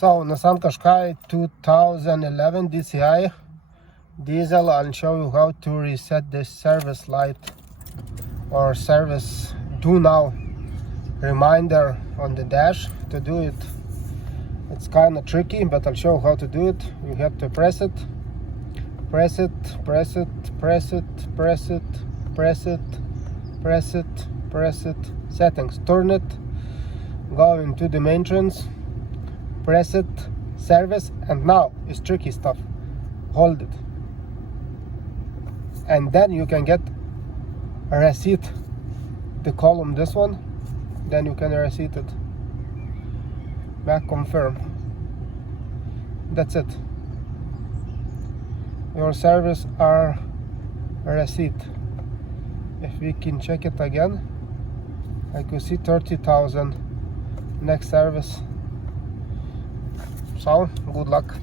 So Nissan QASHQAI 2011 DCI diesel. I'll show you how to reset this service light or service do now reminder on the dash. To do it, it's kind of tricky, but I'll show you how to do it. You have to press it, press it, press it, press it, press it, press it, press it, press it, settings, turn it, go into the maintenance, press it, service, and now it's tricky stuff. Hold it, and then you can get a receipt, the column, this one, then you can receipt it. Back confirm. That's it. Your service are a receipt. If we can check it again, I could see 30,000 next service. So good luck.